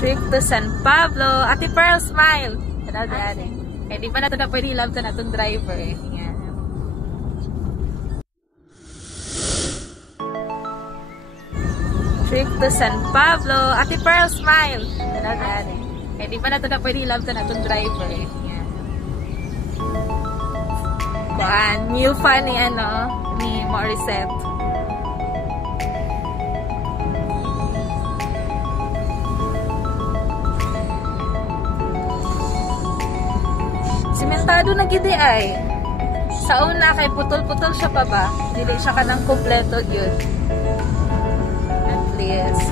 Trip to San Pablo. Ate Pearl, smile! Hello, Daddy. Eh, di ba na ito na pwede love ka na itong driver? Yan. Trip to San Pablo. Ate Pearl, smile! Hello, Daddy. Eh, di ba na ito na pwede love ka na itong driver? Yan. Kuan, new fan ni, ni Morissette. Simentado na gidi ay. Sa una kay putol-putol siya pa ba? Dili siya ka ng kompleto yun. At least.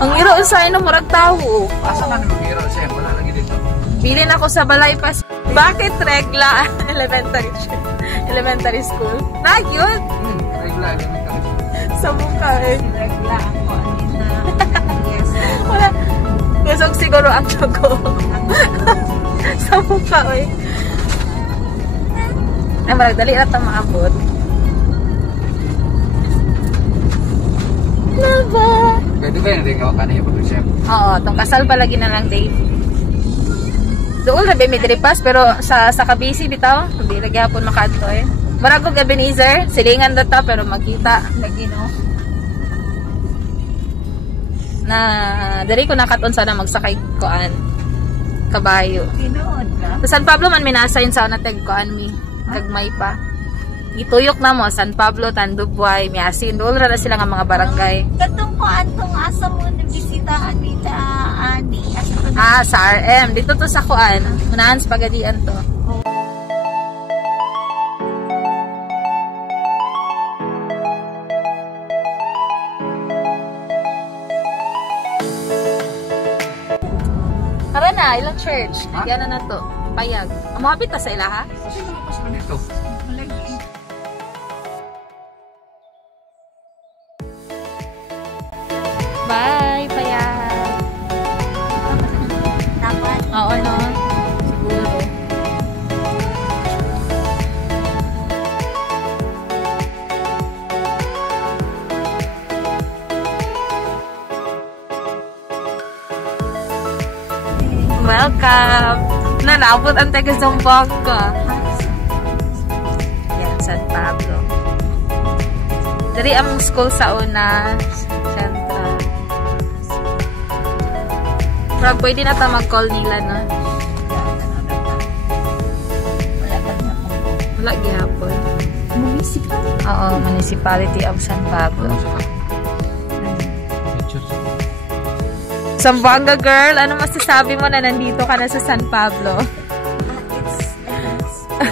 Ang iro usay no murag tawo. Asa man ang iro siya? Wala lagi dito. Bilin ako sa balay pas. Bakit regla elementary school? Na yun. Regla elementary. Sa mukha eh. Regla ako anina. Yes. Wala. Kusog siguro ang choco. Sa mukha eh. Ay marag dali na ito maabot. Lava. Pwede ba yung ringaw ka na yung pag-chef? Oo, itong kasal palagi na lang, Dave. Doon na may dripas, pero sa kabisi bitaw, hindi lagi hapon makadto eh. Maragog Ebenezer, silingan na ta, pero magkita. Lagi no. Na, dari ko nakaton sana magsakay koan. Kabayo. Tinood ka? Sa San Pablo man minasayon sa nateg koan mi. Gagmay pa. Ituyok na mo, San Pablo, Tandubway, Miasin, doon na sila nga mga barangay. Katong ko antong asa mo nabisitahan nila ani. Sa RM. Dito to sa kuan. Unahan sa Pagadian to. Tara na, ilang church. Nagyan na to. Payag. Amapit ta sa ilaha? Kasi nakapasok na dito. Bye, payag. Dapat. Oo, no? Siguro. Welcome! Nanabot ang taga-Zamboanga. Yan, San Pablo. Dari ang school sa una. Central. Pero pwede na ta mag-call nila, no? Wala gihapon. Municipal? Oo, Municipality of San Pablo. Zamboanga girl, ano masasabi mo na nandito ka na sa San Pablo?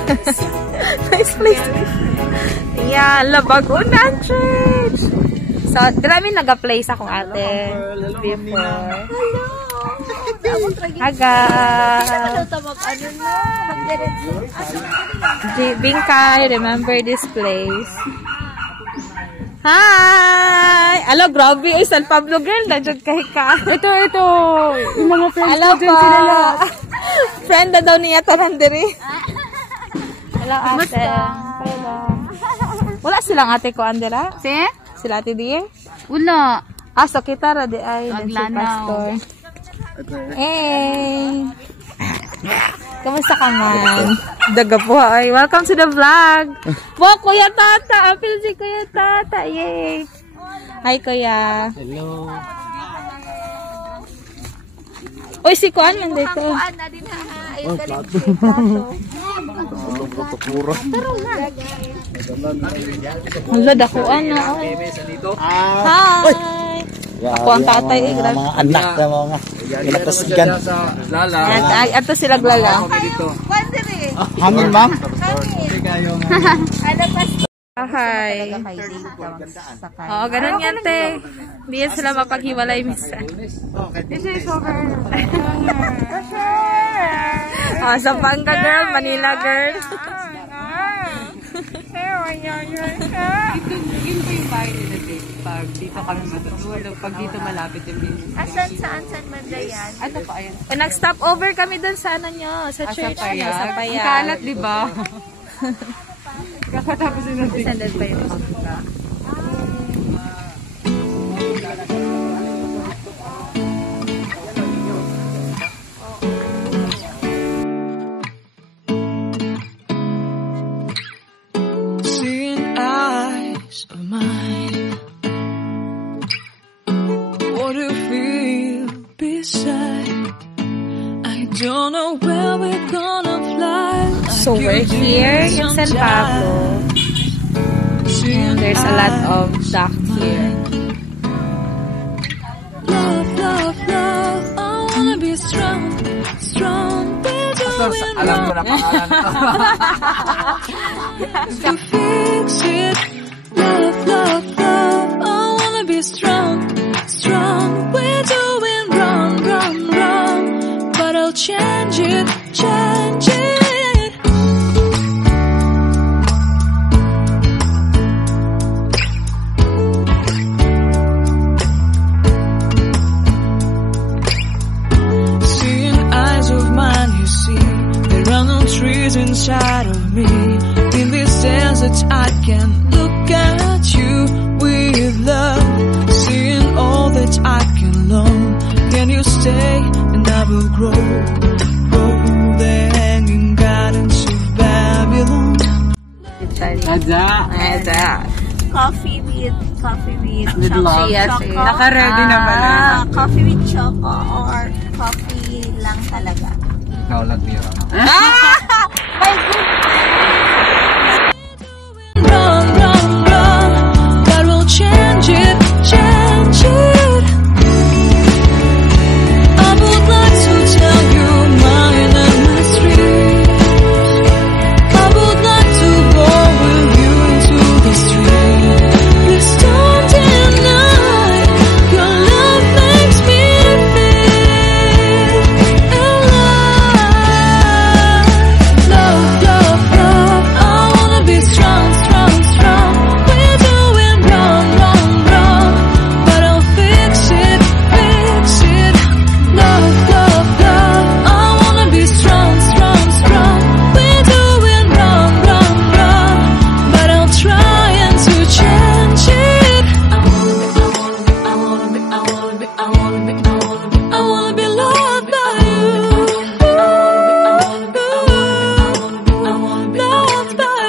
It's Nice place. Yeah, Labagunan Church. So, grabe nag-place akong ate before. Haga. Bingkay, remember this place. Hi! Alo, grabe. Ay, San Pablo girl. Nandiyan kay ka. Ito. Yung mga friends Hello ko dyan po. sila lahat. Friend na daw niya tanandiri. Hello, ate. Hello. Wala silang ate ko, Andera? Si? Sila ate di? Wala. So kita ra di ay si pastor. Hey! Kamusta ka man? Daga po ay. Welcome to the vlog. Wow, Kuya Tata. Apil si Kuya Tata. Yay! Hi, Kuya. Hello. Uy, si Kuan man dito. Ano din ha? Ayun galing Hala, dakuan na. Hi! Ako ang tatay eh. Grabe. Mga anak na mga pinapasigan. Lala. Ato sila glala. Pwede rin. Hangin, ma'am? Ano pa? Hi. Oo, ganun yan, te. Hindi yan sila mapaghiwalay minsan. This is over. Zamboanga girl, Manila girl. Yun po yung bahay nila dito. Pag dito kami matutulog, pag dito malapit yung business. Asan, saan banda yan? Ano pa, ayan. Nag-stop over kami dun sa ano nyo, sa church nyo, sa Ang Payag. kalat, di ba? Kakatapos yun natin. Sandal pa yun. Seeing eyes of mine, what do you feel beside? I don't know where we're gonna fly. So we're here in San Pablo. And there's a lot of dock here. Love, love, love, I wanna be strong, strong. We're doing Alam ko na pangalan to fix it. Love, love, love, I wanna be strong, strong. We're doing wrong, wrong, wrong, but I'll change it, change it. Seeing eyes of mine, you see, there are no trees inside of me. In this desert, I can look at you with love. Seeing all that I can learn. Can you stay and I will grow? Grow the hanging gardens of Babylon. Adja. Coffee with With love. Yes, choco. Naka-ready na ba na? Coffee with choco or coffee lang talaga. Ikaw lang biro. Run, run, run, but we'll change it, change it. I would like to tell you mine and my street. I would like to go with you to the street. Please don't deny your love makes me feel alive. Love, love, love, I wanna be strong, strong, strong. We're doing wrong, wrong, wrong, but I'll fix it, fix it. Love, love, love, I wanna be strong, strong, strong. We're doing wrong, wrong, wrong, but I'll try and to change it. I wanna be loved by you. Loved by you.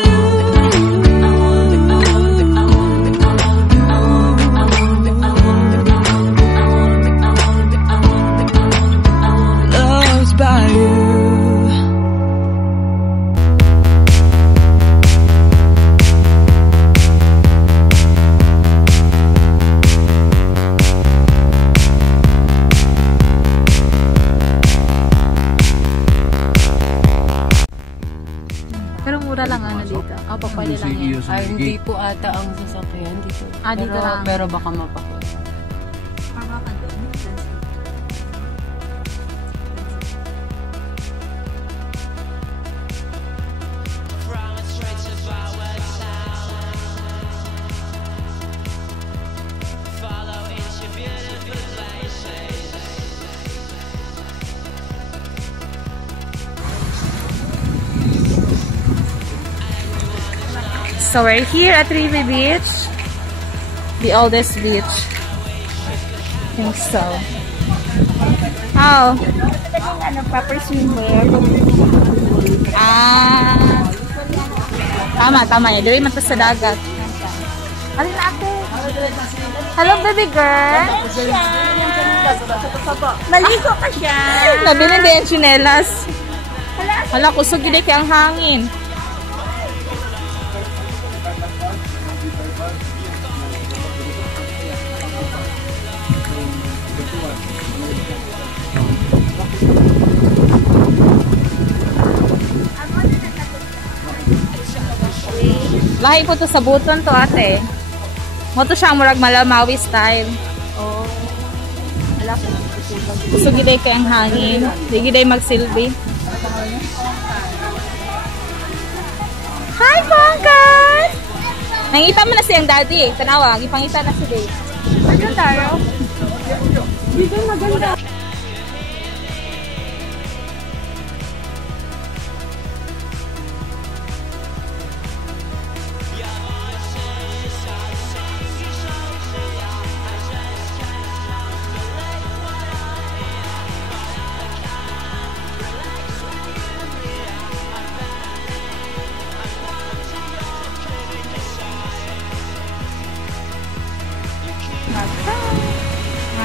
Loved by you. Pero mura lang ano dito. Opo, pwede lang yan. Ay, hindi po ata ang sasakyan dito. Ah, dito Pero- lang. Pero baka mapako. So we're here at Rivi Beach. The oldest beach. I think so. How? Proper swimwear. Ah. Tama. Dili man to sa dagat. Alin na ako? Hello, baby girl. Maligo ka siya. Nabili din yung chinelas. Hala, kusog yun kaya ang hangin. Lahi po to sa buton to, ate. Mo to siyang murag malamawi style. Oh. Gusto giday kayang hangin. Di giday magsilbi. Hi, Pongkat! Nangita mo na siyang daddy. Tanawa, gipangita na si Dave. Saan tayo? Dito maganda.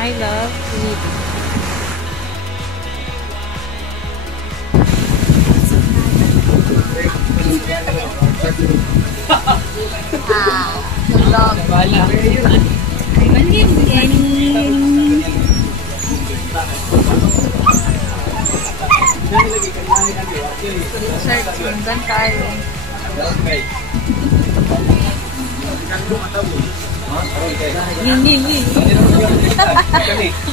I love sweet. Search, hanggang tayo. Yin.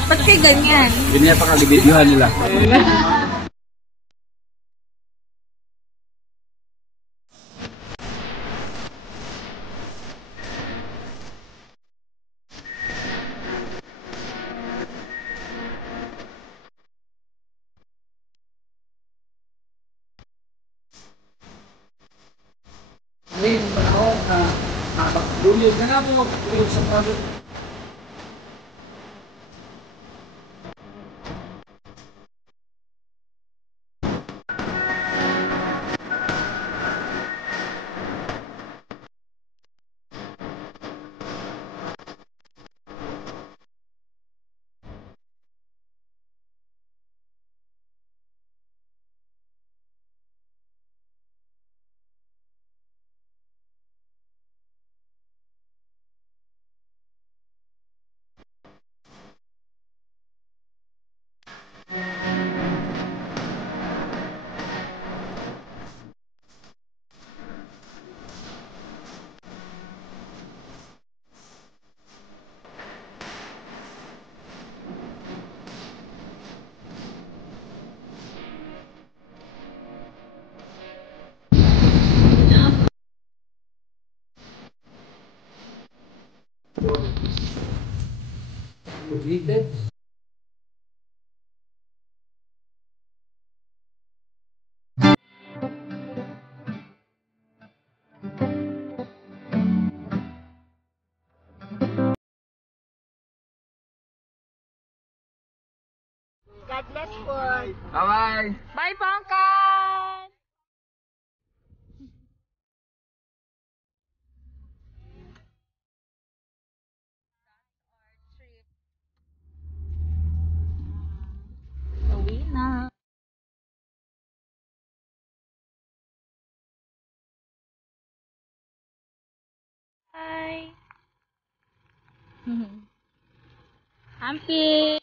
Ba't kayo ganyan? Ganyan pa kalibidyohan nila. Dulyod na nga po. Dulyod sa prado. God bless po. Bye-bye! Bye, Pangkat! Uwi na. Bye! Ampi!